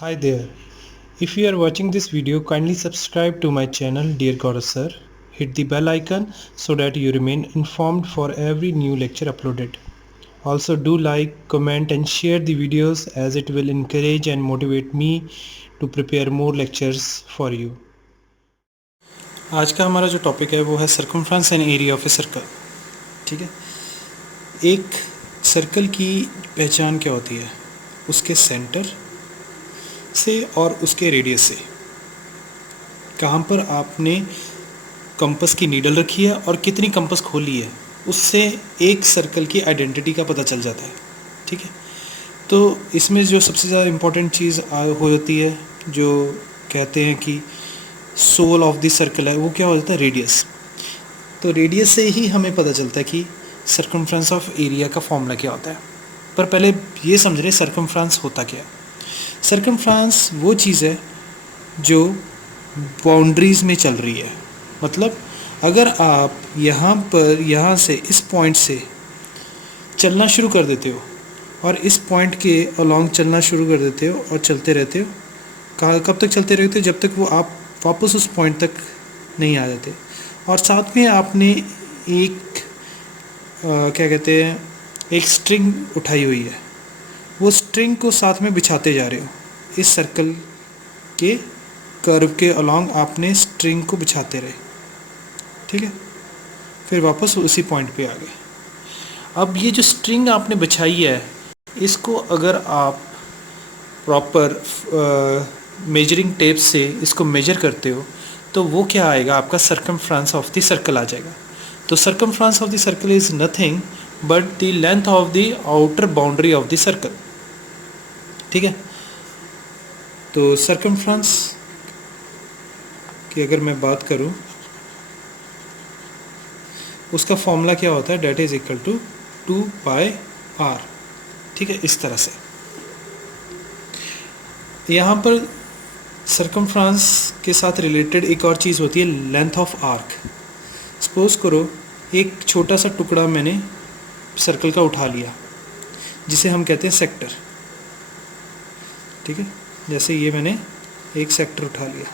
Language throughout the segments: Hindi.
Hi there. If you are watching this video, kindly subscribe to my channel Dear Gaurav Sir. Hit the bell icon so that you remain informed for every new lecture uploaded. Also do like, comment and share the videos as it will encourage and motivate me to prepare more lectures for you. आज का हमारा जो टॉपिक है वो है circumference and area of a circle. ठीक है, एक सर्कल की पहचान क्या होती है? उसके सेंटर से और उसके रेडियस से। कहाँ पर आपने कंपास की नीडल रखी है और कितनी कंपास खोली है, उससे एक सर्कल की आइडेंटिटी का पता चल जाता है। ठीक है, तो इसमें जो सबसे ज़्यादा इम्पोर्टेंट चीज़ होती है, जो कहते हैं कि सोल ऑफ द सर्कल है, वो क्या होता है? रेडियस। तो रेडियस से ही हमें पता चलता है कि सर्कमफ्रेंस ऑफ एरिया का फॉर्मूला क्या होता है। पर पहले ये समझ रहे सर्कमफ्रेंस होता क्या है। सर्कमफ्रेंस वो चीज़ है जो बाउंड्रीज़ में चल रही है। मतलब अगर आप यहाँ से इस पॉइंट से चलना शुरू कर देते हो और इस पॉइंट के अलॉन्ग चलना शुरू कर देते हो और चलते रहते हो, कब तक चलते रहते हो? जब तक वो आप वापस उस पॉइंट तक नहीं आ जाते। और साथ में आपने एक क्या कहते हैं, एक स्ट्रिंग उठाई हुई है, वो स्ट्रिंग को साथ में बिछाते जा रहे हो। इस सर्कल के कर्व के अलॉन्ग आपने स्ट्रिंग को बिछाते रहे। ठीक है, फिर वापस उसी पॉइंट पे आ गए। अब ये जो स्ट्रिंग आपने बिछाई है, इसको अगर आप प्रॉपर मेजरिंग टेप से इसको मेजर करते हो तो वो क्या आएगा? आपका सर्कमफ्रेंस ऑफ द सर्कल आ जाएगा। तो circumference of the circle is nothing but the length of the outer boundary of the circle. ठीक है, तो सर्कमफ्रेंस की अगर मैं बात करूं, उसका फॉर्मूला क्या होता है? That is equal to 2 pi r. ठीक है, इस तरह से। यहाँ पर सर्कमफ्रेंस के साथ रिलेटेड एक और चीज़ होती है, लेंथ ऑफ आर्क। सपोज करो एक छोटा सा टुकड़ा मैंने सर्कल का उठा लिया, जिसे हम कहते हैं सेक्टर। ठीक है, जैसे ये मैंने एक सेक्टर उठा लिया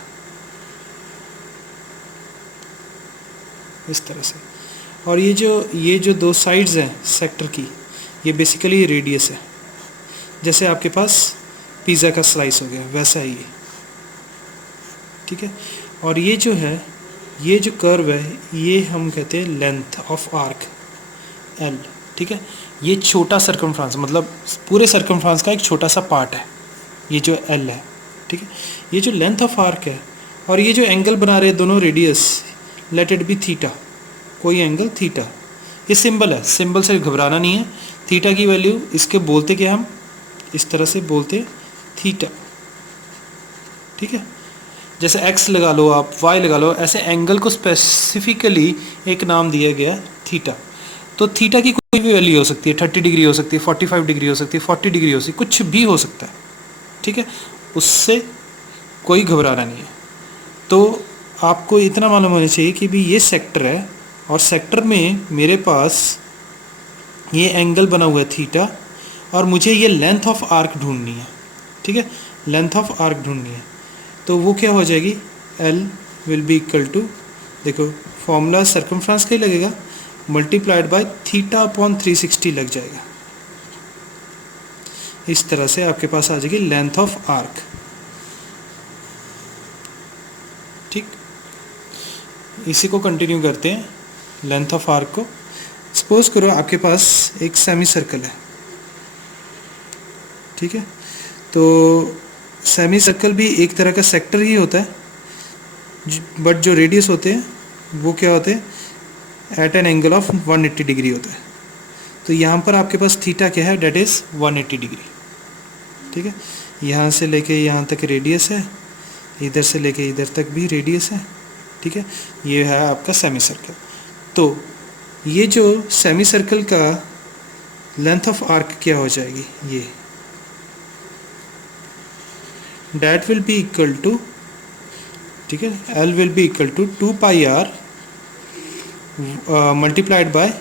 इस तरह से। और ये जो दो साइड्स हैं सेक्टर की, ये बेसिकली रेडियस है। जैसे आपके पास पिज़्ज़ा का स्लाइस हो गया, वैसा ही है। ठीक है, और ये जो है, ये जो कर्व है, ये हम कहते हैं लेंथ ऑफ आर्क, एल। ठीक है, ये छोटा सर्कमफ्रेंस, मतलब पूरे सर्कमफ्रेंस का एक छोटा सा पार्ट है, ये जो एल है। ठीक है, ये जो लेंथ ऑफ आर्क है, और ये जो एंगल बना रहे दोनों radius, let it be theta, कोई एंगल थीटा। ये सिंबल है, सिंबल से घबराना नहीं है। थीटा की वैल्यू इसके बोलते क्या, हम इस तरह से बोलते थीटा। ठीक है, जैसे x लगा लो, आप y लगा लो, ऐसे एंगल को स्पेसिफिकली एक नाम दिया गया थीटा। तो थीटा की कोई भी वैल्यू हो सकती है, 30 डिग्री हो सकती है, 45 डिग्री हो सकती है, 40 डिग्री हो सकती है, कुछ भी हो सकता है। ठीक है, उससे कोई घबराना नहीं है। तो आपको इतना मालूम होना चाहिए कि भी ये सेक्टर है, और सेक्टर में मेरे पास ये एंगल बना हुआ है थीटा, और मुझे ये लेंथ ऑफ आर्क ढूंढनी है। ठीक है, लेंथ ऑफ आर्क ढूंढनी है, तो वो क्या हो जाएगी? L will be equal to, देखो फॉर्मूला सर्कमफ्रेंस का ही लगेगा, मल्टीप्लाइड बाय थीटा अपॉन 360 लग जाएगा। इस तरह से आपके पास आ जाएगी लेंथ ऑफ आर्क। ठीक, इसी को कंटिन्यू करते हैं, लेंथ ऑफ आर्क को। सपोज करो आपके पास एक सेमी सर्कल है। ठीक है, तो सेमी सर्कल भी एक तरह का सेक्टर ही होता है, बट जो रेडियस होते हैं वो क्या होते हैं? At an angle of 180 degree होता है। तो यहाँ पर आपके पास थीटा क्या है? That is 180 degree. ठीक है, यहाँ से लेके यहाँ तक रेडियस है, इधर से लेके इधर तक भी रेडियस है। ठीक है, ये है आपका सेमी सर्कल। तो ये जो सेमी सर्कल का लेंथ ऑफ आर्क क्या हो जाएगी? ये that will be equal to, ठीक है, L will be equal to 2 pi r multiplied by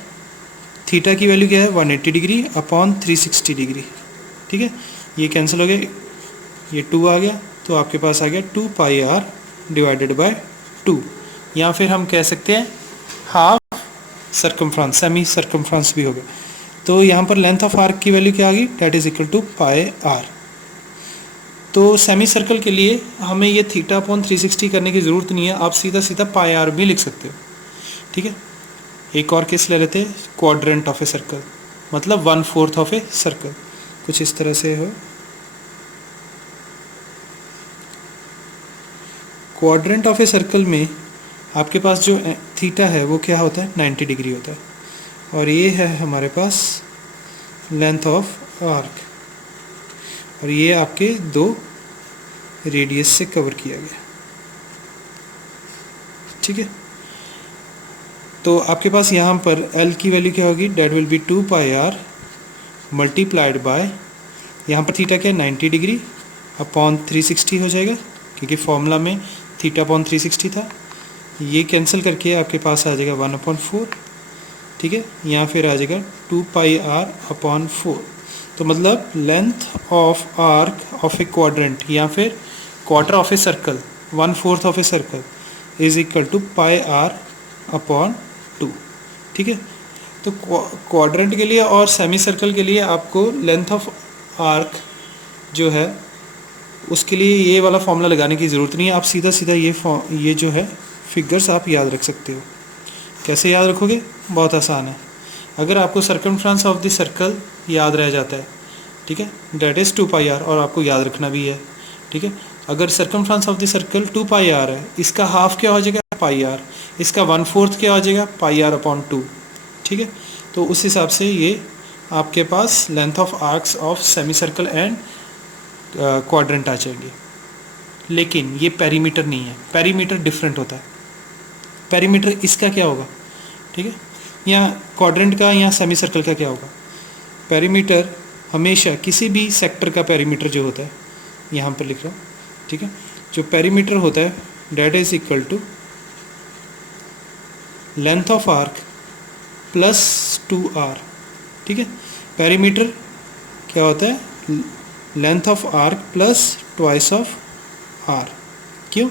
theta की वैल्यू क्या है? 180 डिग्री अपॉन 360 डिग्री। ठीक है, ये कैंसिल हो गया, ये 2 आ गया, तो आपके पास आ गया 2 पाई आर डिवाइडेड बाय 2, या फिर हम कह सकते हैं हाफ सर्कमफ्रेंस, सेमी सर्कमफ्रेंस भी हो गया। तो यहाँ पर लेंथ ऑफ आर्क की वैल्यू क्या आ गई, that is equal to pi r. तो सेमी सर्कल के लिए हमें ये थीटा अपॉन 360 करने की ज़रूरत नहीं है, आप सीधा सीधा पाई आर भी लिख सकते हो, ठीक है। एक और केस ले लेते हैं, क्वाड्रेंट ऑफ ए सर्कल, मतलब 1/4 ऑफ ए सर्कल, कुछ इस तरह से हो। क्वाड्रेंट ऑफ ए सर्कल में आपके पास जो थीटा है वो क्या होता है, 90 डिग्री होता है, और ये है हमारे पास लेंथ ऑफ आर्क, और ये आपके 2 रेडियस से कवर किया गया, ठीक है। तो आपके पास यहाँ पर L की वैल्यू क्या होगी, that will be 2 pi r multiplied by, यहाँ पर थीटा क्या है 90 डिग्री अपॉन 360 हो जाएगा, क्योंकि फॉर्मूला में थीटा अपॉन 360 था, ये कैंसिल करके आपके पास आ जाएगा 1/4, ठीक है, या फिर आ जाएगा 2 पाई आर अपॉन 4। तो मतलब length of arc of a quadrant या फिर quarter of a circle, 1/4 of a circle is equal to pi r upon 2, ठीक है। तो क्वाड्रेंट के लिए और सेमी सर्कल के लिए आपको लेंथ ऑफ आर्क जो है उसके लिए ये वाला फॉर्मूला लगाने की ज़रूरत नहीं है, आप सीधा सीधा ये जो है फिगर्स आप याद रख सकते हो। कैसे याद रखोगे, बहुत आसान है। अगर आपको सर्कमफ्रेंस ऑफ द सर्कल याद रह जाता है, ठीक है, डेट इज़ 2 पाई आर, और आपको याद रखना भी है, ठीक है। अगर circumference of the circle 2 pi r है, इसका हाफ क्या हो जाएगा, पाई आर, इसका 1/4 क्या हो जाएगा, पाई आर अपॉन 2, ठीक है। तो उस हिसाब से ये आपके पास length of arcs of semi circle and quadrant आ जाएंगे। लेकिन ये पेरीमीटर नहीं है, पेरीमीटर डिफरेंट होता है। पेरीमीटर इसका क्या होगा, ठीक है, या क्वाड्रेंट का या सेमी सर्कल का क्या होगा। पेरीमीटर हमेशा किसी भी सेक्टर का पेरीमीटर जो होता है, यहाँ पर लिख रहा हूँ, ठीक है, जो पेरीमीटर होता है that is equal to length of arc plus 2r, ठीक है। पेरीमीटर क्या होता है, length of arc plus twice of r। क्यों,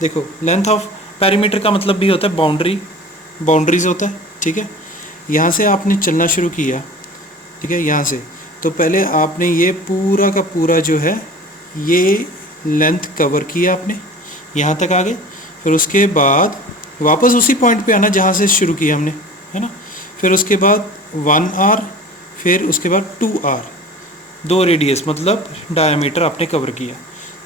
देखो लेंथ ऑफ पेरीमीटर का मतलब भी होता है बाउंड्रीज होता है, ठीक है। यहाँ से आपने चलना शुरू किया, ठीक है, यहाँ से, तो पहले आपने ये पूरा का पूरा जो है ये लेंथ कवर किया आपने, यहाँ तक आ गए, फिर उसके बाद वापस उसी पॉइंट पे आना जहाँ से शुरू किया हमने, है ना। फिर उसके बाद 1r, फिर उसके बाद 2r, 2 रेडियस मतलब डायमीटर आपने कवर किया,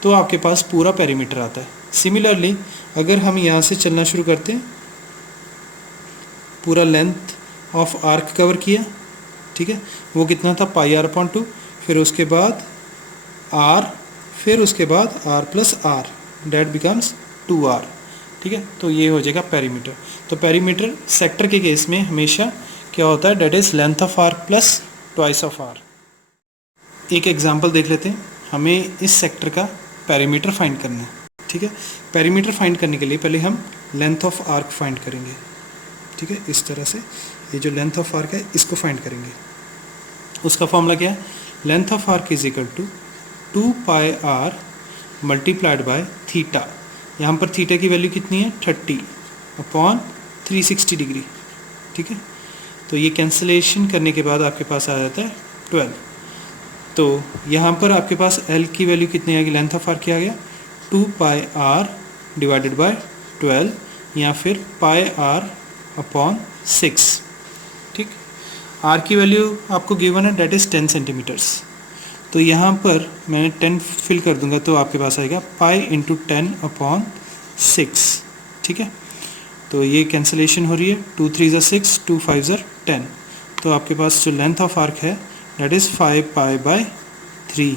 तो आपके पास पूरा पेरीमीटर आता है। सिमिलरली अगर हम यहाँ से चलना शुरू करते हैं, पूरा लेंथ ऑफ आर्क कवर किया, ठीक है, वो कितना था, पाई आर अपॉन 2, फिर उसके बाद r, फिर उसके बाद r plus r, that becomes 2r, ठीक है। तो ये हो जाएगा पेरीमीटर। तो पेरीमीटर सेक्टर के केस में हमेशा क्या होता है, that is length of arc plus twice of r। एक एग्जांपल देख लेते हैं, हमें इस सेक्टर का पेरीमीटर फाइंड करना है, ठीक है। पेरीमीटर फाइंड करने के लिए पहले हम लेंथ ऑफ आर्क फाइंड करेंगे, ठीक है, इस तरह से ये जो लेंथ ऑफ आर्क है इसको फाइंड करेंगे। उसका फॉर्मूला क्या है, length of arc is equal to 2 pi r multiplied by theta. यहाँ पर थीटा की वैल्यू कितनी है, 30 अपॉन 360 डिग्री, ठीक है। तो ये कैंसिलेशन करने के बाद आपके पास आ जाता है 12। तो यहाँ पर आपके पास L की वैल्यू कितनी आएगी, लेंथ ऑफ आर्क क्या आ गया, 2 पाई आर डिवाइडेड बाय 12, या फिर पाई आर अपॉन 6, ठीक। आर की वैल्यू आपको गिवन है, डेट इज़ 10 सेंटीमीटर्स। तो यहाँ पर मैंने 10 फिल कर दूंगा, तो आपके पास आएगा पाई इंटू 10 अपॉन 6, ठीक है। तो ये कैंसिलेशन हो रही है, 2 3 ज़ा 6, 2 5 ज़ा 10। तो आपके पास जो लेंथ ऑफ आर्क है that is 5 pi by 3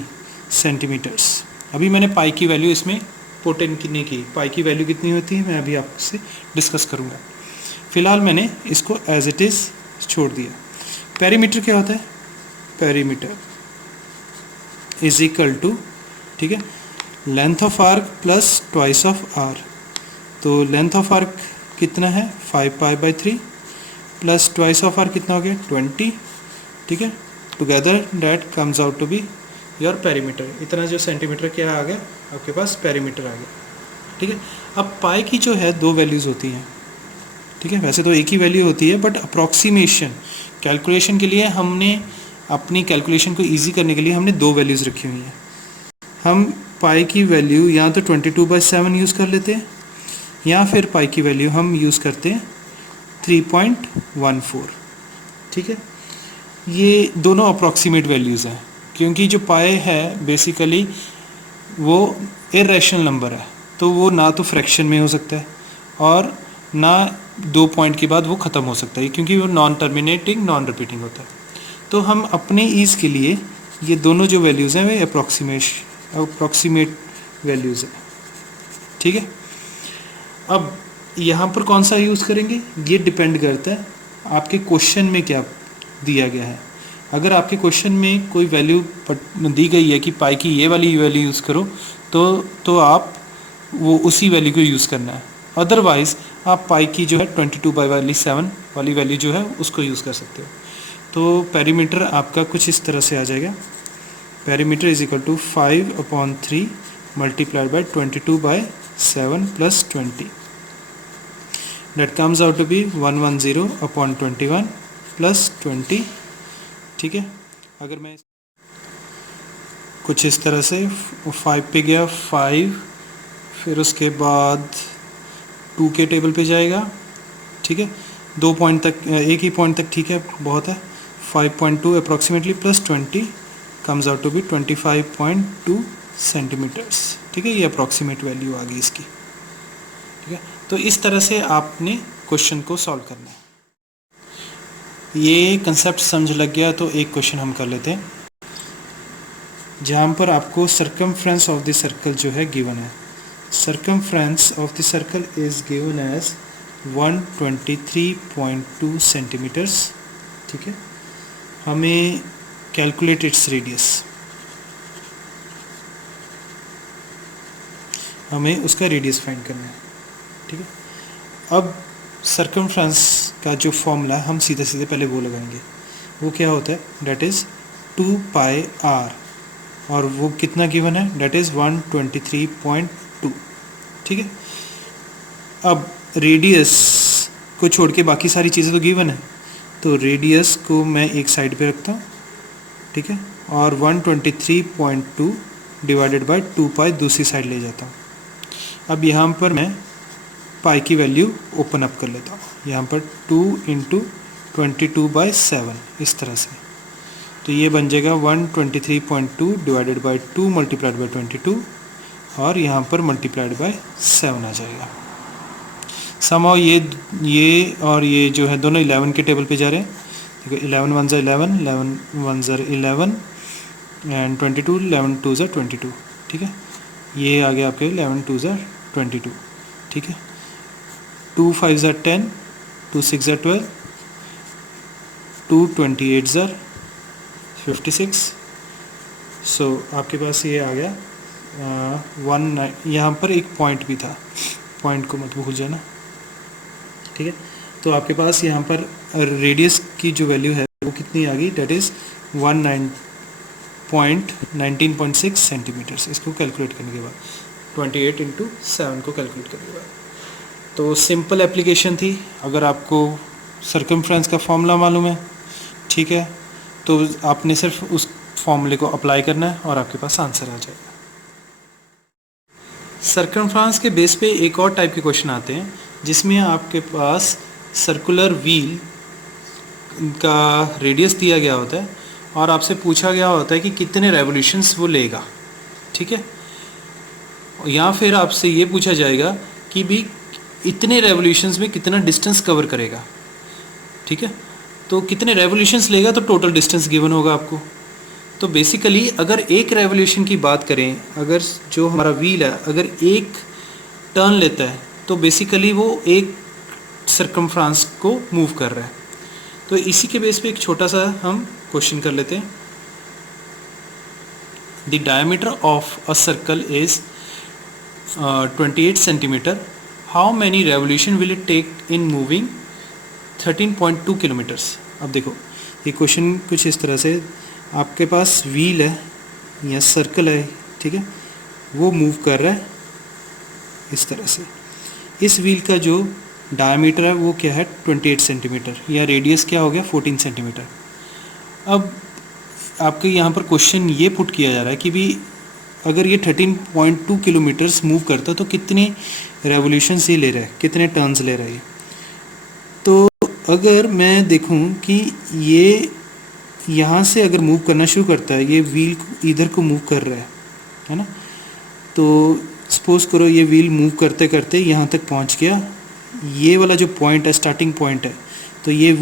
centimetres. अभी मैंने पाई की वैल्यू इसमें पुट इन नहीं की, पाई की वैल्यू कितनी होती है मैं अभी आपसे डिस्कस करूँगा। फ़िलहाल मैंने इसको एज इट इज़ छोड़ दिया। पेरीमीटर क्या होता है, पेरीमीटर इज इक्वल टू, ठीक है, length of arc plus twice of r. तो लेंथ ऑफ आर्क कितना है, 5 pi by 3 plus twice of r कितना हो गया, 20, ठीक है। Together that comes out to be your perimeter, इतना जो सेंटीमीटर क्या आ गया आपके पास, पेरीमीटर आ गया। ठीक है, अब पाई की जो है दो वैल्यूज़ होती हैं। ठीक है, वैसे तो एक ही वैल्यू होती है, बट अप्रॉक्सीमेशन कैलकुलेशन के लिए हमने अपनी कैलकुलेशन को ईजी करने के लिए हमने दो वैल्यूज़ रखी हुई हैं। हम पाई की वैल्यू या तो 22/7 यूज़ कर लेते हैं, या फिर पाई की वैल्यू हम यूज़ करते हैं 3.14। ठीक है, ये दोनों अप्रॉक्सीमेट वैल्यूज़ हैं, क्योंकि जो पाई है बेसिकली वो इरेशनल नंबर है, तो वो ना तो फ्रैक्शन में हो सकता है और ना 2 पॉइंट के बाद वो ख़त्म हो सकता है, क्योंकि वो नॉन टर्मिनेटिंग नॉन रिपीटिंग होता है। तो हम अपने ईज़ के लिए ये दोनों जो वैल्यूज़ हैं वे अप्रॉक्सीमेट वैल्यूज़ हैं। ठीक है, अब यहाँ पर कौन सा यूज़ करेंगे ये डिपेंड करता है आपके क्वेश्चन में क्या दिया गया है। अगर आपके क्वेश्चन में कोई वैल्यू दी गई है कि पाई की ये वाली वैल्यू यूज़ करो, तो आप वो उसी वैल्यू को यूज़ करना है। अदरवाइज़ आप पाई की जो है 22/7 वाली वैल्यू जो है उसको यूज़ कर सकते हो। तो पेरीमीटर आपका कुछ इस तरह से आ जाएगा, perimeter is equal to 5/3 multiplied by 22/7 plus 20, that comes out to be 110/21 plus 20। ठीक है, अगर मैं कुछ इस तरह से 5 पे गया 5, फिर उसके बाद 2 के टेबल पे जाएगा। ठीक है, 2 पॉइंट तक, एक ही पॉइंट तक ठीक है, बहुत है। 5.2 approximately plus 20 comes out to be 25.2 centimetres. ठीक है, ये अप्रॉक्सीमेट वैल्यू आ गई इसकी। ठीक है, तो इस तरह से आपने क्वेश्चन को सॉल्व करना है। ये कंसेप्ट समझ लग गया तो एक क्वेश्चन हम कर लेते हैं, जहाँ पर आपको सर्कमफ्रेंस ऑफ द सर्कल जो है गिवन है। Circumference of the circle is given as 123.2 centimetres. ठीक है, हमें कैलकुलेट इट्स रेडियस, हमें उसका रेडियस फाइंड करना है। ठीक है, अब सर्कमफ्रेंस का जो फॉर्मूला हम सीधे सीधे पहले वो लगाएंगे। वो क्या होता है, डेट इज़ 2πr, और वो कितना गिवन है, डेट इज़ 123.2। ठीक है, अब रेडियस को छोड़ के बाकी सारी चीज़ें तो गिवन है, तो रेडियस को मैं एक साइड पे रखता हूँ। ठीक है, और 123.2 डिवाइडेड बाय 2π दूसरी साइड ले जाता हूँ। अब यहाँ पर मैं पाई की वैल्यू ओपन अप कर लेता हूँ, यहाँ पर 2 × 22/7 इस तरह से, तो ये बन जाएगा 123.2 डिवाइडेड बाय 2 मल्टीप्लाइड बाय 22, और यहाँ पर मल्टीप्लाइड बाय 7 आ जाएगा। समाओ ये और ये जो है दोनों 11 के टेबल पे जा रहे हैं। देखो 11 1 ज़ा 11, 11 1 ज़ा 11 एंड 22, 11 2 ज़ा 22। ठीक है, ये आ गया आपके 11 2 ज़ा 22। ठीक है, 2 5 ज़ा 10, 2 6 ज़ा 12, 2 28 ज़ा 56। सो आपके पास ये आ गया 1। यहाँ पर एक पॉइंट भी था, पॉइंट को मत भूल जाना। ठीक है, तो आपके पास यहाँ पर रेडियस की जो वैल्यू है वो कितनी आ गई, डेट इज़ 19.6 सेंटीमीटर्स। इसको कैलकुलेट करने के बाद 28 × 7 को कैलकुलेट करने के बाद, तो सिंपल एप्लीकेशन थी। अगर आपको सर्कमफ्रेंस का फॉर्मूला मालूम है, ठीक है, तो आपने सिर्फ उस फॉर्मूले को अप्लाई करना है और आपके पास आंसर आ जाएगा। सर्कमफ्रेंस के बेस पे एक और टाइप के क्वेश्चन आते हैं, जिसमें आपके पास सर्कुलर व्हील का रेडियस दिया गया होता है और आपसे पूछा गया होता है कि कितने रेवोल्यूशंस वो लेगा। ठीक है, या फिर आपसे ये पूछा जाएगा कि भी इतने रेवोल्यूशंस में कितना डिस्टेंस कवर करेगा। ठीक है, तो कितने रेवोल्यूशंस लेगा तो टोटल डिस्टेंस गिवन होगा आपको। तो बेसिकली अगर एक रेवोल्यूशन की बात करें, अगर जो हमारा व्हील है अगर एक टर्न लेता है, तो बेसिकली वो एक सर्कमफ्रेंस को मूव कर रहा है। तो इसी के बेस पे एक छोटा सा हम क्वेश्चन कर लेते हैं। The diameter of a circle is 28 centimetre. How many revolution will it take in moving 13.2 kilometres. अब देखो ये क्वेश्चन कुछ इस तरह से, आपके पास व्हील है, या सर्कल है, ठीक है, वो मूव कर रहा है इस तरह से। इस व्हील का जो डायमीटर है वो क्या है 28 सेंटीमीटर, या रेडियस क्या हो गया 14 सेंटीमीटर। अब आपके यहाँ पर क्वेश्चन ये पुट किया जा रहा है कि भी अगर ये 13.2 किलोमीटर्स मूव करता तो कितने रेवोल्यूशंस ये ले रहा है, कितने टर्न्स ले रहा है। तो अगर मैं देखूं कि ये यहाँ से अगर मूव करना शुरू करता है, ये व्हील इधर को मूव कर रहा है ना, तो सपोज करो ये व्हील मूव करते करते यहाँ तक पहुँच गया, ये वाला जो पॉइंट है स्टार्टिंग पॉइंट है, तो ये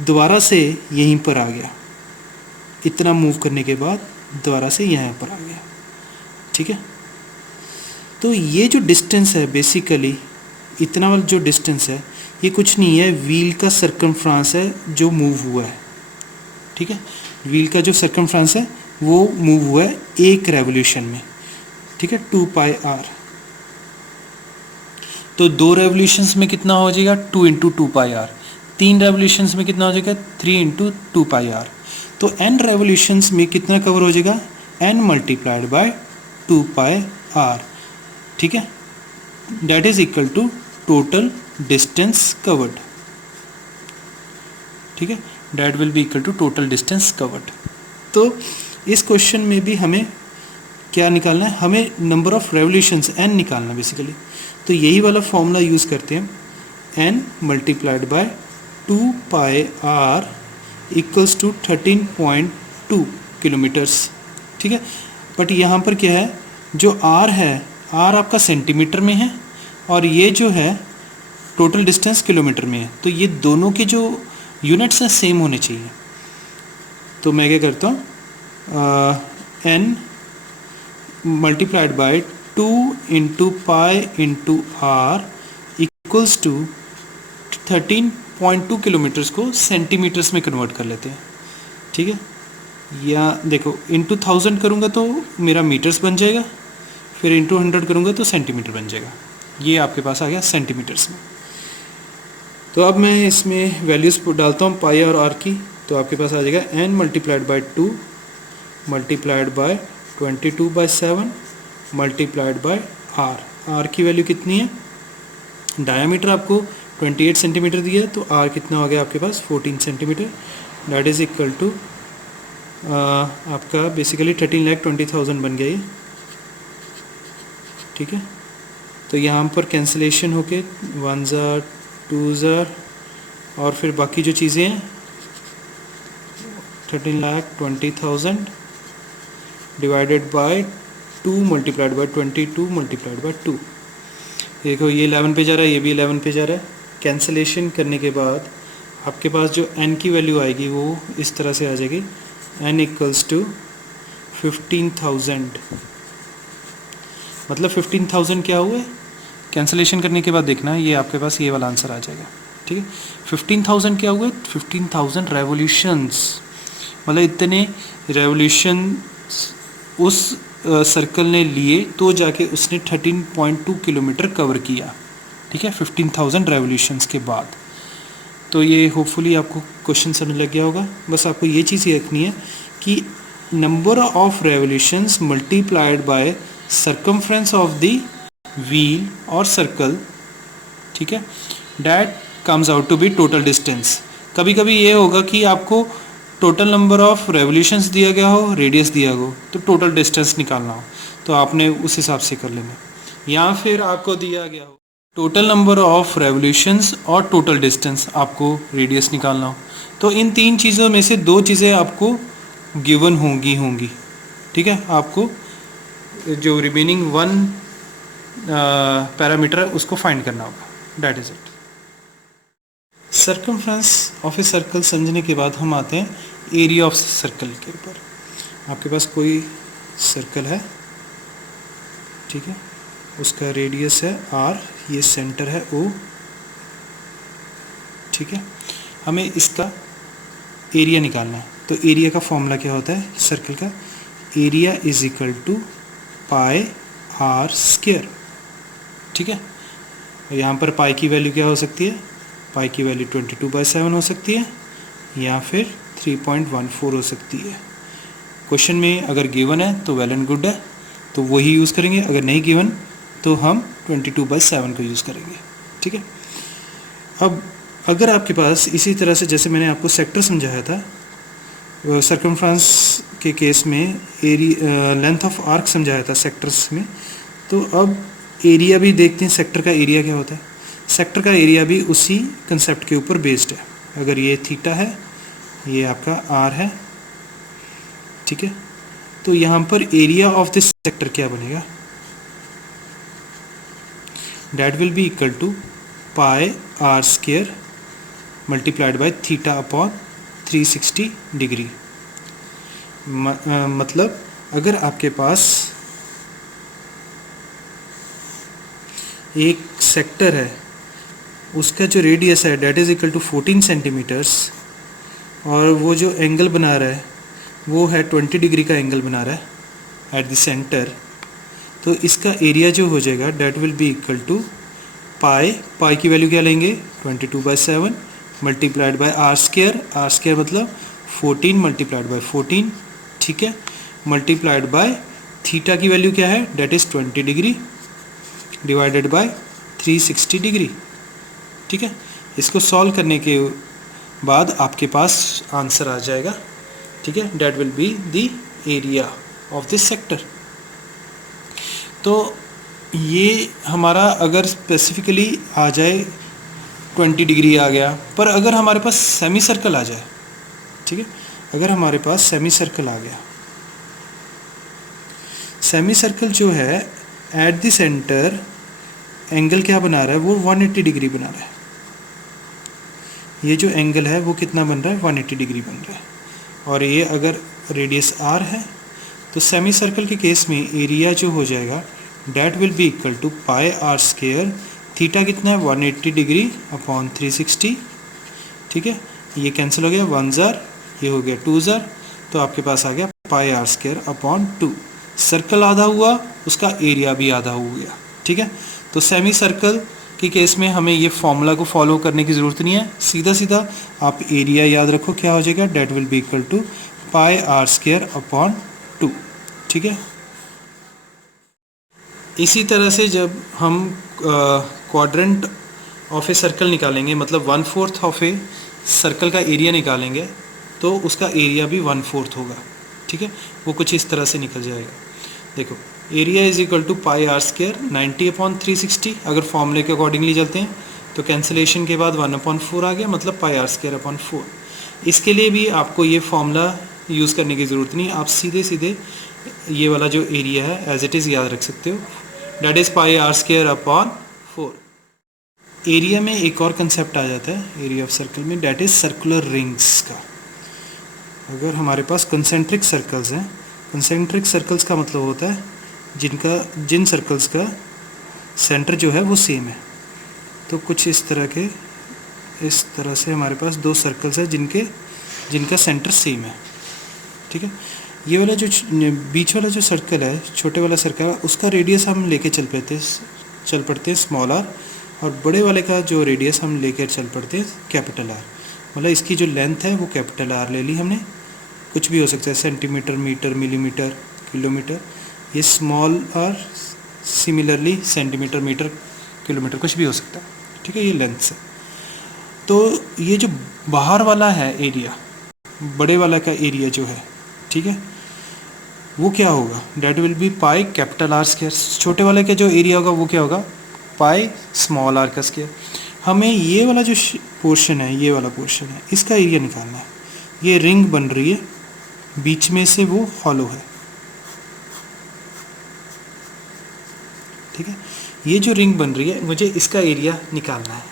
दोबारा से यहीं पर आ गया, इतना मूव करने के बाद दोबारा से यहाँ पर आ गया, ठीक है। तो ये जो डिस्टेंस है बेसिकली, इतना वाला जो डिस्टेंस है ये कुछ नहीं है, व्हील का सर्कमफ्रेंस है जो मूव हुआ है, ठीक है। व्हील का जो सर्कमफ्रेंस है वो मूव हुआ है एक रेवोल्यूशन में, ठीक है, 2 पाई आर। तो 2 रेवोल्यूशंस में कितना हो जाएगा 2 इंटू 2 पाई आर। 3 रेवोल्यूशंस में कितना हो जाएगा 3 इंटू 2 पाई आर। तो n रेवोल्यूशंस में कितना कवर हो जाएगा n multiplied by 2 pi r, ठीक है, that is equal to total distance covered, ठीक है, that will be equal to total distance covered. तो इस क्वेश्चन में भी हमें क्या निकालना है, हमें नंबर ऑफ रेवोल्यूशंस n निकालना है बेसिकली। तो यही वाला फॉर्मूला यूज़ करते हैं, n multiplied by 2 pi r equals to 13.2 kilometres, ठीक है। बट यहाँ पर क्या है, जो r है, r आपका सेंटीमीटर में है और ये जो है टोटल डिस्टेंस किलोमीटर में है, तो ये दोनों के जो यूनिट्स हैं सेम होने चाहिए। तो मैं क्या करता हूँ, n multiplied by 2 into pi into r equals to 13.2 kilometres को सेंटीमीटर्स में कन्वर्ट कर लेते हैं, ठीक है। या देखो इंटू 1000 करूँगा तो मेरा मीटर्स बन जाएगा, फिर इंटू 100 करूँगा तो सेंटीमीटर बन जाएगा। ये आपके पास आ गया सेंटीमीटर्स में। तो अब मैं इसमें वैल्यूज़ डालता हूँ पाई और आर की, तो आपके पास आ जाएगा n multiplied by 2 multiplied by 22/7 multiplied by r. R की वैल्यू कितनी है, डायामीटर आपको 28 सेंटीमीटर दिया है, तो आर कितना हो गया आपके पास 14 centimetre, that is equal to आपका बेसिकली 13,20,000 बन गया ये, ठीक है। तो यहाँ पर कैंसिलेशन होके 1 ज़ार 2 ज़ार और फिर बाकी जो चीज़ें हैं 13,20,000 divided by 2 multiplied bye 22 multiplied by 2। देखो ये 11 पे जा रहा है, ये भी 11 पे जा रहा है। कैंसिलेशन करने के बाद आपके पास जो n की वैल्यू आएगी वो इस तरह से आ जाएगी, n इक्वल्स टू 15,000। मतलब 15,000 क्या हुआ है, कैंसिलेशन करने के बाद देखना ये आपके पास ये वाला आंसर आ जाएगा, ठीक है। 15,000 क्या हुआ है, 15,000 रेवोल्यूशंस, मतलब इतने रेवोल्यूशन उस सर्कल ने लिए तो जाके उसने 13.2 किलोमीटर कवर किया, ठीक है, 15,000 रेवोल्यूशंस के बाद। तो ये होपफुली आपको क्वेश्चन समझ लग गया होगा। बस आपको ये चीज़ रखनी है कि number of revolutions multiplied by circumference of the wheel और सर्कल, ठीक है, that comes out to be total distance. कभी कभी ये होगा कि आपको टोटल नंबर ऑफ रेवोल्यूशंस दिया गया हो, रेडियस दिया हो, तो टोटल डिस्टेंस निकालना हो तो आपने उस हिसाब से कर लेना, या फिर आपको दिया गया हो टोटल नंबर ऑफ रेवोल्यूशंस और टोटल डिस्टेंस, आपको रेडियस निकालना हो। तो इन 3 चीज़ों में से 2 चीज़ें आपको गिवन होंगी, ठीक है। आपको जो रिमेनिंग 1 पैरामीटर है उसको फाइंड करना होगा, that is it. Circumference of a circle समझने के बाद हम आते हैं एरिया ऑफ सर्कल के ऊपर। आपके पास कोई सर्कल है, ठीक है, उसका रेडियस है r, ये सेंटर है O, ठीक है। हमें इसका एरिया निकालना है। तो एरिया का फॉर्मूला क्या होता है सर्कल का, area is equal to pi are square, ठीक है। यहाँ पर पाई की वैल्यू क्या हो सकती है, पाई की वैल्यू 22/7 हो सकती है या फिर 3.14 हो सकती है, क्वेश्चन में अगर गिवन है तो वेल एंड गुड है, तो वही यूज़ करेंगे, अगर नहीं गिवन तो हम 22/7 को यूज़ करेंगे। ठीक है। अब अगर आपके पास इसी तरह से जैसे मैंने आपको सेक्टर समझाया था, सर्कमफ्रेंस के केस में एरिया लेंथ ऑफ आर्क समझाया था सेक्टर्स में, तो अब एरिया भी देखते हैं सेक्टर का एरिया क्या होता है। सेक्टर का एरिया भी उसी कंसेप्ट के ऊपर बेस्ड है। अगर ये थीटा है, ये आपका आर है, ठीक है, तो यहाँ पर एरिया ऑफ दिस सेक्टर क्या बनेगा, that will be equal to pi are square multiplied by theta upon 360 degree. मतलब अगर आपके पास एक सेक्टर है, उसका जो रेडियस है that is equal to 14 centimetres, और वो जो एंगल बना रहा है वो है 20 डिग्री का एंगल बना रहा है एट द सेंटर, तो इसका एरिया जो हो जाएगा that will be equal to pi की वैल्यू क्या लेंगे 22/7 मल्टीप्लाइड बाय आर स्क्वायर मतलब 14 मल्टीप्लाइड बाय 14, ठीक है, मल्टीप्लाइड बाय थीटा की वैल्यू क्या है that is 20 degree divided by 360 degree. ठीक है, इसको सॉल्व करने के बाद आपके पास आंसर आ जाएगा। ठीक है, that will be the area of this sector. तो ये हमारा अगर स्पेसिफिकली आ जाए 20 डिग्री आ गया, पर अगर हमारे पास सेमी सर्कल आ जाए, ठीक है, अगर हमारे पास सेमी सर्कल आ गया, सेमी सर्कल जो है एट द सेंटर एंगल क्या बना रहा है, वो 180 डिग्री बना रहा है। ये जो एंगल है वो कितना बन रहा है 180 डिग्री बन रहा है, और ये अगर रेडियस आर है, तो सेमी सर्कल के केस में एरिया जो हो जाएगा that will be equal to pi are square, theta कितना है 180 डिग्री अपॉन 360। ठीक है, ये कैंसिल हो गया, 1 ज़र, ये हो गया 2 ज़र, तो आपके पास आ गया पाई आर स्क्वायर अपॉन 2। सर्कल आधा हुआ, उसका एरिया भी आधा हो गया। ठीक है, तो सेमी सर्कल के केस में हमें ये फॉर्मूला को फॉलो करने की ज़रूरत नहीं है, सीधा सीधा आप एरिया याद रखो क्या हो जाएगा, that will be equal to pi are square upon 2। ठीक है, इसी तरह से जब हम क्वाड्रेंट ऑफ ए सर्कल निकालेंगे, मतलब 1/4 ऑफ ए सर्कल का एरिया निकालेंगे, तो उसका एरिया भी 1/4 होगा। ठीक है, वो कुछ इस तरह से निकल जाएगा। देखो, area is equal to pi are square 90/360। अगर फॉर्मूले के अकॉर्डिंगली चलते हैं तो कैंसिलेशन के बाद 1/4 आ गया, मतलब पाई आर स्क्वायर अपॉन 4। इसके लिए भी आपको ये फॉर्मूला यूज़ करने की ज़रूरत नहीं, आप सीधे सीधे ये वाला जो एरिया है एज इट इज़ याद रख सकते हो, that is pi are square upon 4। Area में एक और कंसेप्ट आ जाता है एरिया ऑफ सर्कल में, डेट इज़ सर्कुलर रिंग्स का। अगर हमारे पास कंसेंट्रिक सर्कल्स हैं, कंसेंट्रिक सर्कल्स का मतलब होता है जिन सर्कल्स का सेंटर जो है वो सेम है। तो कुछ इस तरह से हमारे पास 2 सर्कल्स हैं जिनका सेंटर सेम है। ठीक है, ये वाला जो बीच वाला जो सर्कल है, छोटे वाला सर्कल है, उसका रेडियस हम लेके चल पड़ते हैं स्मॉल आर, और बड़े वाले का जो रेडियस हम लेकर चल पड़ते हैं कैपिटल आर। मतलब इसकी जो लेंथ है वो कैपिटल आर ले ली हमने, कुछ भी हो सकता है, सेंटीमीटर, मीटर, मिलीमीटर, किलोमीटर। ये small r similarly centimetre, metre, kilometre, कुछ भी हो सकता है। ठीक है, ये लेंथ से। तो ये जो बाहर वाला है एरिया, बड़े वाला का एरिया जो है, ठीक है, वो क्या होगा, that will be pi capital r square. छोटे वाले का जो एरिया होगा वो क्या होगा, पाई स्मॉल आर का स्क्वायर। हमें ये वाला जो पोर्शन है, ये वाला पोर्शन है, इसका एरिया निकालना है। ये रिंग बन रही है, बीच में से वो हॉलो है। ठीक है, ये जो रिंग बन रही है, मुझे इसका एरिया निकालना है,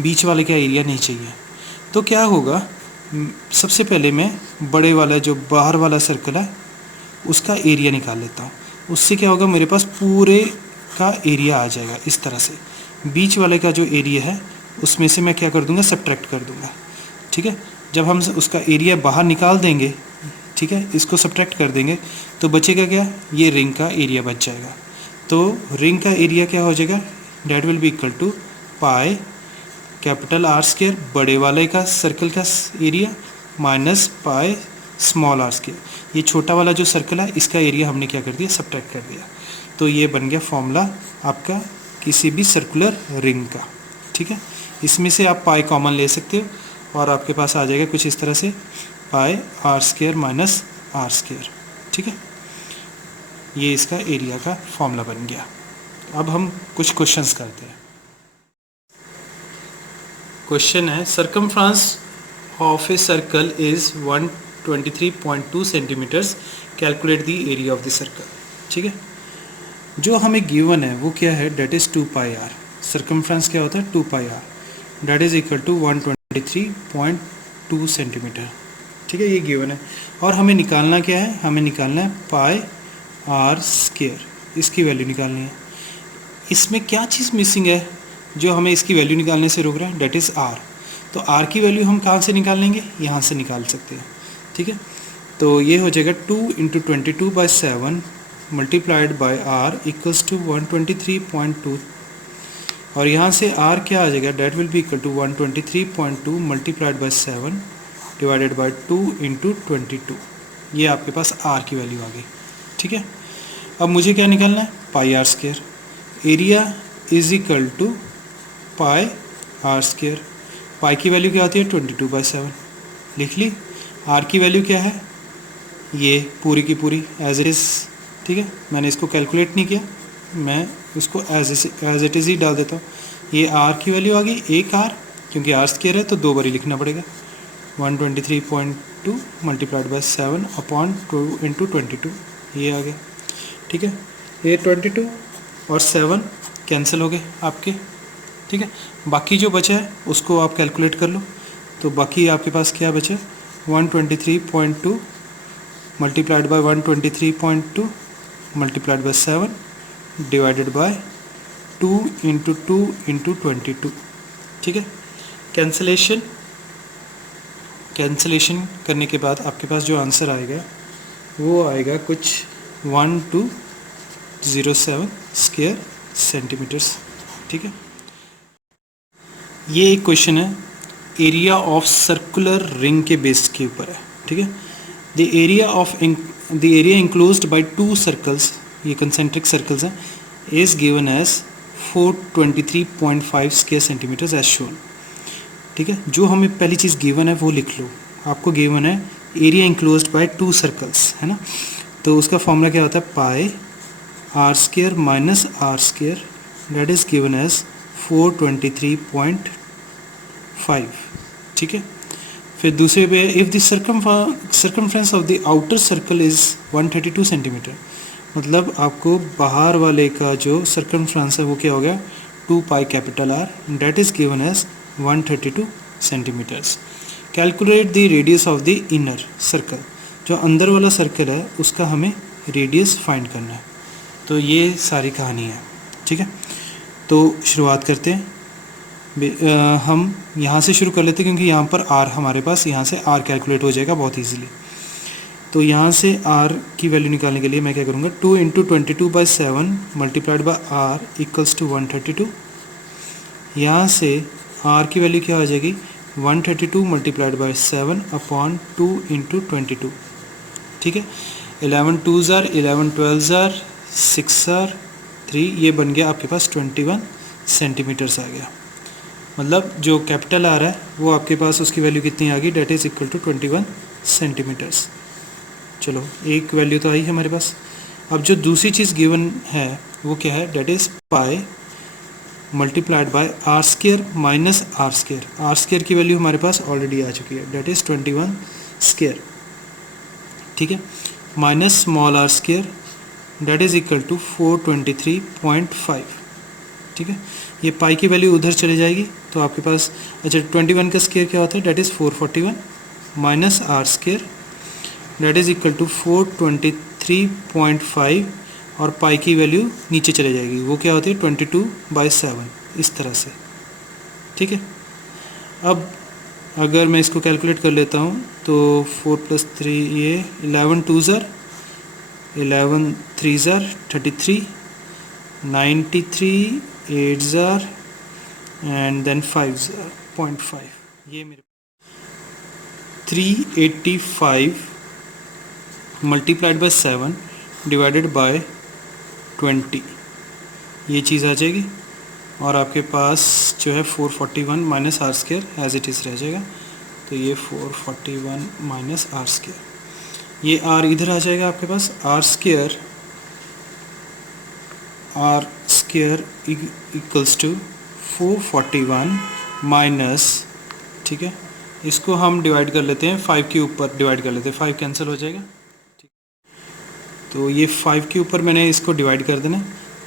बीच वाले का एरिया नहीं चाहिए। तो क्या होगा, सबसे पहले मैं बड़े वाला जो बाहर वाला सर्कल है उसका एरिया निकाल लेता हूँ। उससे क्या होगा, मेरे पास पूरे का एरिया आ जाएगा इस तरह से। बीच वाले का जो एरिया है उसमें से मैं क्या कर दूंगा, सब्ट्रैक्ट कर दूंगा। ठीक है, जब हम उसका एरिया बाहर निकाल देंगे, ठीक है, इसको सब्ट्रैक्ट कर देंगे, तो बचेगा क्या, ये रिंग का एरिया बच जाएगा। तो रिंग का एरिया क्या हो जाएगा, that will be equal to pi capital r square, बड़े वाले का सर्कल का area, minus pi small are square. ये छोटा वाला जो सर्कल है इसका एरिया हमने क्या कर दिया, सब्ट्रैक्ट कर दिया। तो ये बन गया फॉर्मूला आपका किसी भी सर्कुलर रिंग का। ठीक है, इसमें से आप पाई कॉमन ले सकते हो और आपके पास आ जाएगा कुछ इस तरह से, pi are square minus are square. ठीक है, ये इसका एरिया का फॉर्मूला बन गया। अब हम कुछ क्वेश्चंस करते हैं। क्वेश्चन है, circumference of a circle is 123.2 centimetres, calculate the area of the circle. ठीक है, जो हमें गिवन है वो क्या है, that is 2 pi r. Circumference क्या होता है, 2 pi r, that is equal to 123.2 centimetre. ठीक है, ये गिवन है और हमें निकालना क्या है, हमें निकालना है पाई आर स्क्वायर, इसकी वैल्यू निकालनी है। इसमें क्या चीज़ मिसिंग है जो हमें इसकी वैल्यू निकालने से रोक रहा है, डेट इज़ आर। तो आर की वैल्यू हम कहाँ से निकाल लेंगे, यहाँ से निकाल सकते हैं। ठीक है, तो ये हो जाएगा 2 × 22/7 multiplied by are equals to 123.2 और यहाँ से आर क्या आ जाएगा, that will be equal to 123.2 multiplied by 7 divided by 2 × 22। ये आपके पास आर की वैल्यू आ गई। ठीक है, अब मुझे क्या निकालना है, pi are square. Area is equal to pi are square. Pi की वैल्यू क्या होती है, 22/7 लिख ली। आर की वैल्यू क्या है, ये पूरी की पूरी एज इट इज़। ठीक है, मैंने इसको कैलकुलेट नहीं किया, मैं उसको एज इट इज़ ही डाल देता हूँ। ये आर की वैल्यू आ गई, एक आर, क्योंकि आर स्क्वायर है तो 2 बारी लिखना पड़ेगा। 123.2 मल्टीप्लाइड बाय 7 अपॉन 2 × 22, ये आ गया। ठीक है, ये 22 और 7 कैंसिल हो गए आपके। ठीक है, बाकी जो बचा है उसको आप कैलकुलेट कर लो। तो बाकी आपके पास क्या बचा, 123.2 multiplied bye 123.2 multiplied by 7 divided by 2 × 2 × 22। ठीक है, कैंसलेशन करने के बाद आपके पास जो आंसर आएगा वो आएगा कुछ 1207 स्क्वायर सेंटीमीटर्स। ठीक है, ये एक क्वेश्चन है एरिया ऑफ सर्कुलर रिंग के बेस के ऊपर है। ठीक है, the area enclosed by 2 circles, ये कंसेंट्रिक सर्कल्स हैं, is given as 423.5 square centimetres as shown. ठीक है, जो हमें पहली चीज़ गिवन है वो लिख लो। आपको गिवन है एरिया इंक्लोज्ड बाय 2 सर्कल्स, है ना, तो उसका फॉर्मूला क्या होता है, pi are square minus are square, that is given as 423.5। ठीक है, फिर दूसरे पे, if the circumference of the outer circle is 132 centimetre, मतलब आपको बाहर वाले का जो सर्कमफ्रेंस है वो क्या हो गया, 2 pi capital R, that is given as 132 centimetres. Calculate the radius of the inner circle, जो अंदर वाला सर्कल है उसका हमें रेडियस फाइंड करना है। तो ये सारी कहानी है। ठीक है, तो शुरुआत करते हैं। हम यहाँ से शुरू कर लेते हैं क्योंकि यहाँ पर आर हमारे पास, यहाँ से आर कैलकुलेट हो जाएगा बहुत इजीली। तो यहाँ से आर की वैल्यू निकालने के लिए मैं क्या करूँगा, 2 × 22/7 multiplied by are equals to 132। यहाँ से आर की वैल्यू क्या हो जाएगी, 132 मल्टीप्लाइड बाय 7 अपॉन 2 × 22। ठीक है, 11 2s are 11 12s are 6 are 3, ये बन गया आपके पास 21 सेंटीमीटर्स आ गया। मतलब जो कैपिटल आ रहा है वो आपके पास उसकी वैल्यू कितनी आ गई, that is equal to 21 centimetres. चलो, एक वैल्यू तो आई हमारे पास। अब जो दूसरी चीज़ गिवन है वो क्या है, that is pi multiplied by R square minus are square. R square की वैल्यू हमारे पास ऑलरेडी आ चुकी है, डेट इज़ 21 स्क्वायर। ठीक है, minus small are square, that is equal to 423.5। ठीक है, ये पाई की वैल्यू उधर चली जाएगी तो आपके पास, अच्छा 21 का स्क्वायर क्या होता है, that is 441 minus are square, that is equal to 423.5 और पाई की वैल्यू नीचे चले जाएगी, वो क्या होती है 22/7, इस तरह से। ठीक है, अब अगर मैं इसको कैलकुलेट कर लेता हूँ तो 4 + 3 ये 11 2s are 11 3s are 33, 93 8s are and then 5s are 0.5, ये मेरे 385 मल्टीप्लाइड बाय 7 डिवाइडेड बाय 20, ये चीज़ आ जाएगी। और आपके पास जो है 441 minus are square as it is रह जाएगा। तो ये 441 माइनस आर स्क्वायर, ये आर इधर आ जाएगा आपके पास। R square equals to 441 minus, ठीक है, इसको हम डिवाइड कर लेते हैं 5 के ऊपर डिवाइड कर लेते हैं, 5 कैंसिल हो जाएगा। ठीक, तो ये 5 के ऊपर मैंने इसको डिवाइड कर देना,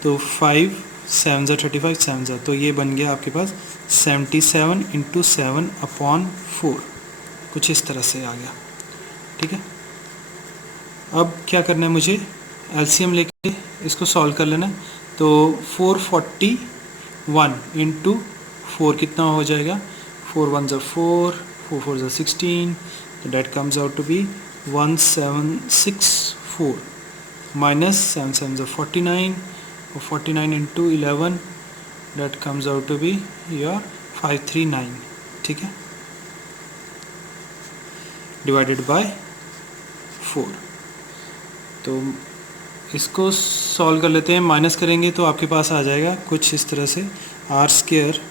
तो 5 7 ज़ा 35 7 ज़ा, तो ये बन गया आपके पास 77 इंटू 7/4, कुछ इस तरह से आ गया। ठीक है, अब क्या करना है मुझे, एलसीएम लेके इसको सॉल्व कर लेना है। तो 441 इंटू 4 कितना हो जाएगा, 4 1 ज़ा 4, 4 4 ज़ा 16, तो that comes out to be 1764 minus 7 7 ज़ा 49, और 49 into 11 that comes out to be your 539, ठीक है, डिवाइडेड बाय 4। तो इसको सॉल्व कर लेते हैं, माइनस करेंगे तो आपके पास आ जाएगा कुछ इस तरह से, R square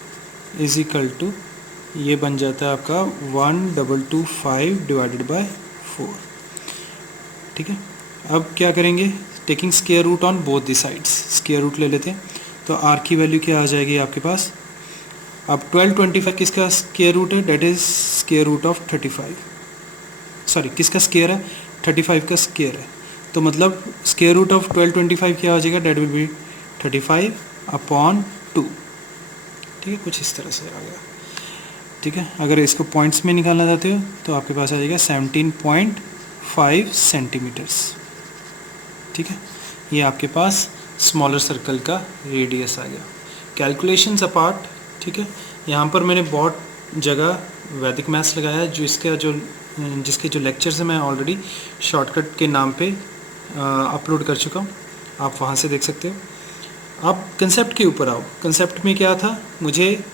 is equal to, ये बन जाता है आपका 1225 डिवाइडेड बाय 4। ठीक है, अब क्या करेंगे, taking square root on both the sides, square root ले लेते हैं। तो आर की वैल्यू क्या आ जाएगी आपके पास, अब 1225 किसका स्क्वायर रूट है, that is square root of 35, sorry किसका स्क्वायर है, 35 का स्क्वायर है। तो मतलब स्क्वायर रूट ऑफ 1225 क्या हो जाएगा, डेट विल बी 35/2। ठीक है, कुछ इस तरह से आ गया। ठीक है, अगर इसको पॉइंट्स में निकालना चाहते हो तो आपके पास आ जाएगा 17.5 सेंटीमीटर्स। ठीक है, ये आपके पास स्मॉलर सर्कल का रेडियस आ गया। कैलकुलेशंस अपार्ट, ठीक है, यहाँ पर मैंने बहुत जगह वैदिक मैथ्स लगाया है, जिसके जो लेक्चर्स हैं मैं ऑलरेडी शॉर्टकट के नाम पे अपलोड कर चुका हूँ, आप वहाँ से देख सकते हो। अब कंसेप्ट के ऊपर आओ, कंसेप्ट में क्या था, मुझे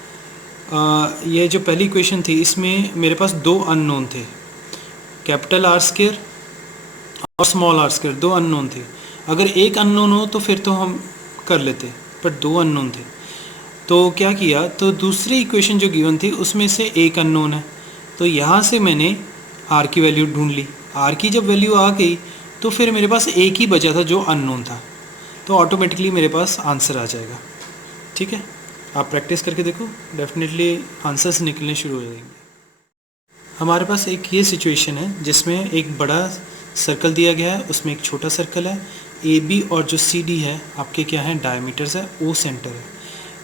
ये जो पहली इक्वेशन थी इसमें मेरे पास 2 अननोन थे, कैपिटल आर स्क्वायर और स्मॉल आर स्क्वायर, 2 अननोन थे। अगर एक अननोन हो तो फिर तो हम कर लेते, पर 2 अननोन थे। तो क्या किया, तो दूसरी इक्वेशन जो गिवन थी उसमें से एक अननोन है, तो यहाँ से मैंने आर की वैल्यू ढूंढ ली। आर की जब वैल्यू आ गई तो फिर मेरे पास एक ही बचा था जो अननोन था, तो ऑटोमेटिकली मेरे पास आंसर आ जाएगा। ठीक है, आप प्रैक्टिस करके देखो, डेफिनेटली आंसर्स निकलने शुरू हो जाएंगे। हमारे पास एक ये सिचुएशन है जिसमें एक बड़ा सर्कल दिया गया है, उसमें एक छोटा सर्कल है, ए बी और जो सी डी है आपके क्या है, डायमीटर्स है, ओ सेंटर है।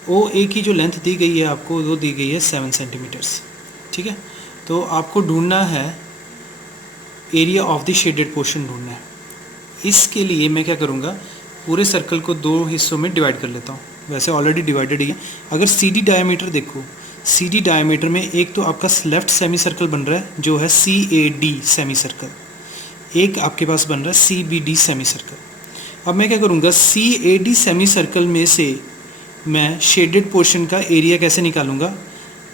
ओ ए की जो लेंथ दी गई है आपको, वो दी गई है 7 सेंटीमीटर्स। ठीक है, तो आपको ढूंढना है area of the shaded portion ढूंढना है। इसके लिए मैं क्या करूँगा, पूरे सर्कल को 2 हिस्सों में डिवाइड कर लेता हूँ, वैसे ऑलरेडी डिवाइडेड ही है। अगर सी डी डायमीटर देखो, सी डी डायमीटर में एक तो आपका लेफ्ट सेमी सर्कल बन रहा है जो है C A D semi circle, एक आपके पास बन रहा है C B D semi circle. अब मैं क्या करूँगा, C A D semi circle में से मैं शेडेड पोर्शन का एरिया कैसे निकालूंगा,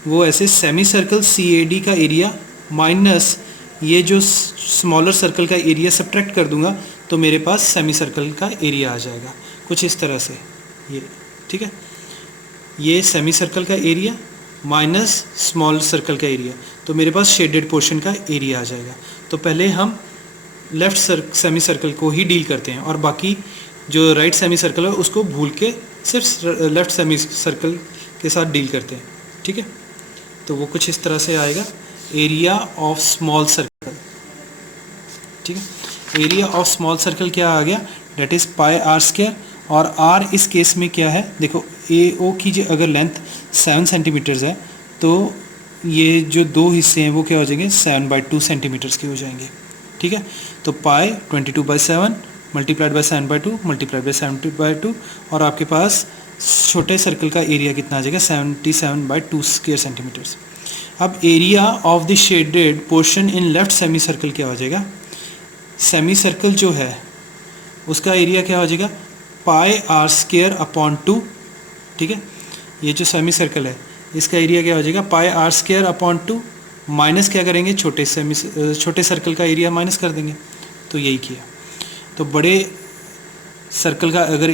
वो ऐसे semi circle C A D का एरिया माइनस ये जो स्मॉलर सर्कल का एरिया सब्ट्रैक्ट कर दूंगा, तो मेरे पास सेमी सर्कल का एरिया आ जाएगा कुछ इस तरह से ये। ठीक है, ये सेमी सर्कल का एरिया माइनस स्मॉल सर्कल का एरिया, तो मेरे पास शेडेड पोर्शन का एरिया आ जाएगा। तो पहले हम लेफ्ट सेमी सर्कल को ही डील करते हैं और बाकी जो राइट सेमी सर्कल है उसको भूल के सिर्फ लेफ्ट सेमी सर्कल के साथ डील करते हैं। ठीक है, तो वो कुछ इस तरह से आएगा, एरिया ऑफ स्मॉल सर्कल। ठीक है, एरिया ऑफ स्मॉल सर्कल क्या आ गया, that is pi are square, और आर इस केस में क्या है, देखो ए ओ की जो अगर लेंथ 7 सेंटीमीटर्स है तो ये जो 2 हिस्से हैं वो क्या हो जाएंगे, 7/2 सेंटीमीटर्स के हो जाएंगे। ठीक है, तो पाई 22/7 मल्टीप्लाइड बाई 7/2 मल्टीप्लाइड बाई 70/2, और आपके पास छोटे सर्कल का एरिया कितना आ जाएगा, 77/2 स्क्वायर सेंटीमीटर्स। अब area of the shaded portion in left semi circle क्या हो जाएगा, सेमी सर्कल जो है उसका एरिया क्या हो जाएगा, पाई आर स्क्वायर अपॉन 2। ठीक है, ये जो सेमी सर्कल है इसका एरिया क्या हो जाएगा, पाई आर स्क्वायर अपॉन 2 माइनस क्या करेंगे, छोटे सर्कल का एरिया माइनस कर देंगे, तो यही किया। तो बड़े सर्कल का अगर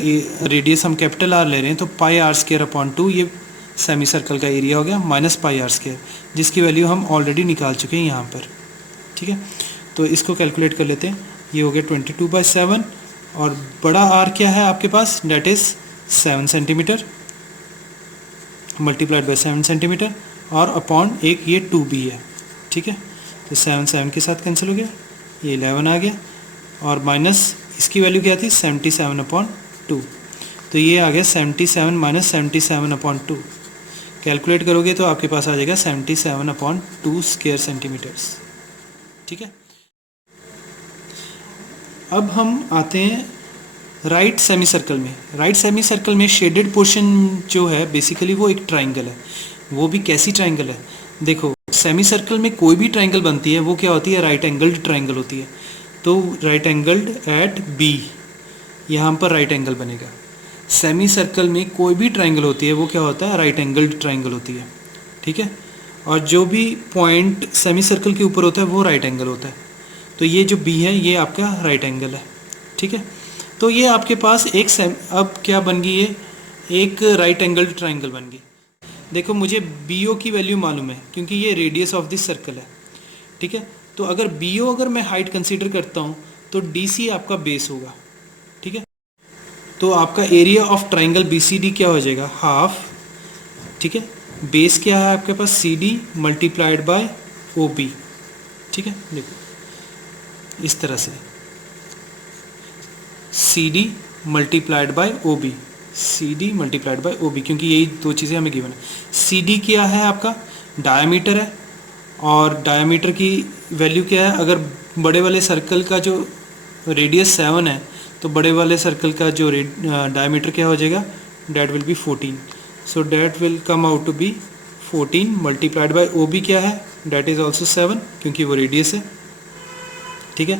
रेडियस हम कैपिटल आर ले रहे हैं तो पाई आर स्क्वायर अपॉन 2 ये सेमी सर्कल का एरिया हो गया माइनस पाई आर स्क्वायर, जिसकी वैल्यू हम ऑलरेडी निकाल चुके हैं यहाँ पर। ठीक है, तो इसको कैलकुलेट कर लेते हैं। ये हो गया 22/7 और बड़ा आर क्या है आपके पास, that is 7 centimetre multiplied by 7 centimetre और अपॉन एक ये 2 भी है। ठीक है, तो 7 के साथ कैंसिल हो गया, ये 11 आ गया और माइनस इसकी वैल्यू क्या थी 77/2, तो ये आ गया 77 माइनस 77/2। कैलकुलेट करोगे तो आपके पास आ जाएगा 77/2 स्क्वायर सेंटीमीटर्स। ठीक है, अब हम आते हैं राइट सेमी सर्कल में। राइट सेमी सर्कल में शेडेड पोर्शन जो है बेसिकली वो एक ट्राइंगल है। वो भी कैसी ट्राइंगल है, देखो सेमी सर्कल में कोई भी ट्राइंगल बनती है वो क्या होती है, राइट एंगल्ड ट्राइंगल होती है। तो राइट एंगल्ड एट बी, यहाँ पर राइट एंगल बनेगा। सेमी सर्कल में कोई भी ट्राइंगल होती है वो क्या होता है, राइट एंगल्ड ट्राइंगल होती है। ठीक है, और जो भी पॉइंट सेमी सर्कल के ऊपर होता है वो राइट एंगल होता है। तो ये जो बी है ये आपका राइट एंगल है। ठीक है, तो ये आपके पास अब क्या बन गई, ये एक राइट एंगल्ड ट्राइंगल बन गई। देखो मुझे बी ओ की वैल्यू मालूम है क्योंकि ये रेडियस ऑफ दिस सर्कल है। ठीक है, तो अगर बी ओ अगर मैं हाइट कंसीडर करता हूँ तो डी सी आपका बेस होगा। ठीक है, तो आपका area of triangle B C D क्या हो जाएगा, हाफ। ठीक है, बेस क्या है आपके पास, C D multiplied by O B. ठीक है, देखो इस तरह से C D multiplied by O B, C D multiplied by O B, क्योंकि यही दो चीज़ें हमें गिवन है। सी डी क्या है आपका, डायामीटर है, और डायामीटर की वैल्यू क्या है, अगर बड़े वाले सर्कल का जो रेडियस 7 है तो बड़े वाले सर्कल का जो डायामीटर क्या हो जाएगा, that will be 14। So that will come out to be 14 multiplied by O B क्या है, डेट इज़ ऑल्सो 7 क्योंकि वो रेडियस है। ठीक है,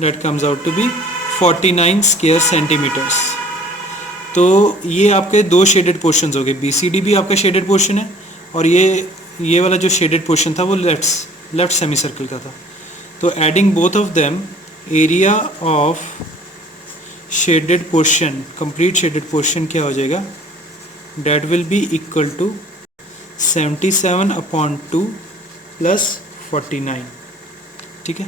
that comes out to be 49 square centimetres. तो ये आपके दो शेडेड पोर्शंस हो गए, बी सी डी भी आपका शेडेड पोर्शन है और ये वाला जो शेडेड पोर्शन था वो लेफ्ट सेमी सर्कल का था। तो adding both of them area of shaded portion, complete shaded portion क्या हो जाएगा, that will be equal to 77/2 plus 49। ठीक है,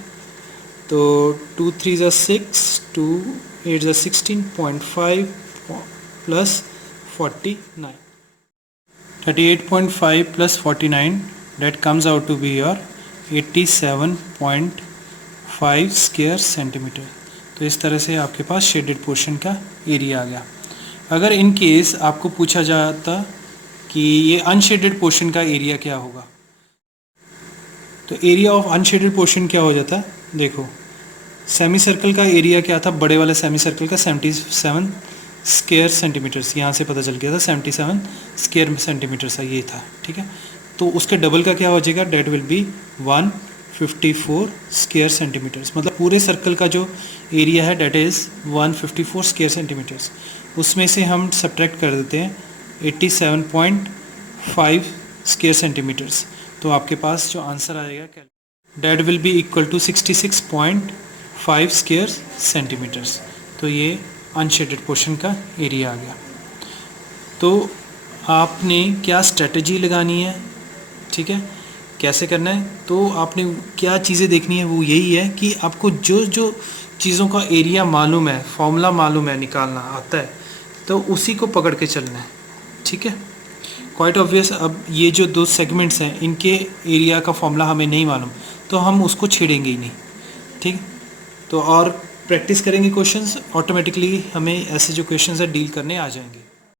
तो 2 3 6, 2 8 16.5 plus 49, 38.5 plus 49 that comes out to be your 87.5 square centimetre. तो इस तरह से आपके पास शेडेड पोर्शन का एरिया आ गया। अगर इन केस आपको पूछा जाता कि ये अनशेडेड पोर्शन का एरिया क्या होगा, तो एरिया ऑफ अनशेडेड पोर्शन क्या हो जाता है, देखो सेमी सर्कल का एरिया क्या था, बड़े वाले सेमी सर्कल का 77 स्क्वायर सेंटीमीटर्स, यहाँ से पता चल गया था 77 स्क्वायर सेंटीमीटर्स ये था। ठीक है, तो उसके डबल का क्या हो जाएगा, that will be 154 square centimetres. मतलब पूरे सर्कल का जो एरिया है डेट इज़ 154 स्क्वायर सेंटीमीटर्स। उसमें से हम सब्ट्रैक्ट कर देते हैं 87.5 स्क्वायर सेंटीमीटर्स, तो आपके पास जो आंसर आएगा that will be equal to 66.5 square centimetres. तो ये अनशेडेड पोर्शन का एरिया आ गया। तो आपने क्या स्ट्रेटजी लगानी है, ठीक है, कैसे करना है, तो आपने क्या चीज़ें देखनी है, वो यही है कि आपको जो जो चीज़ों का एरिया मालूम है, फॉर्मूला मालूम है, निकालना आता है, तो उसी को पकड़ के चलना है। ठीक है, क्वाइट ऑब्वियस। अब ये जो दो सेगमेंट्स हैं इनके एरिया का फॉर्मूला हमें नहीं मालूम तो हम उसको छेड़ेंगे ही नहीं। ठीक, तो और प्रैक्टिस करेंगे क्वेश्चंस, ऑटोमेटिकली हमें ऐसे जो क्वेश्चंस है डील करने आ जाएंगे।